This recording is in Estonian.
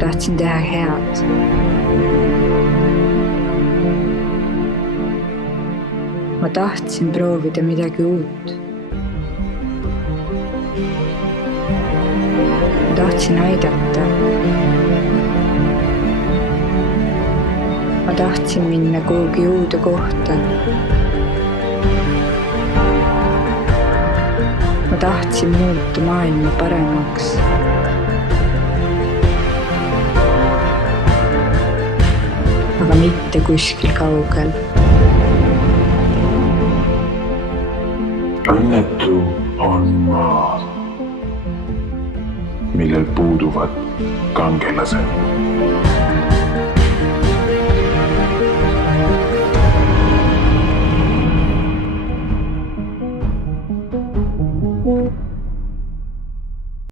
tahtsin teha head. Ma tahtsin proovida midagi uut. Ma tahtsin aidata. Ma tahtsin minna kuhugi uude kohta. Ma tahtsin muuta maailma paremaks. Aga mitte kuskil kaugel. Õnnetu on maa, millel puuduvad kangelased. Thank you.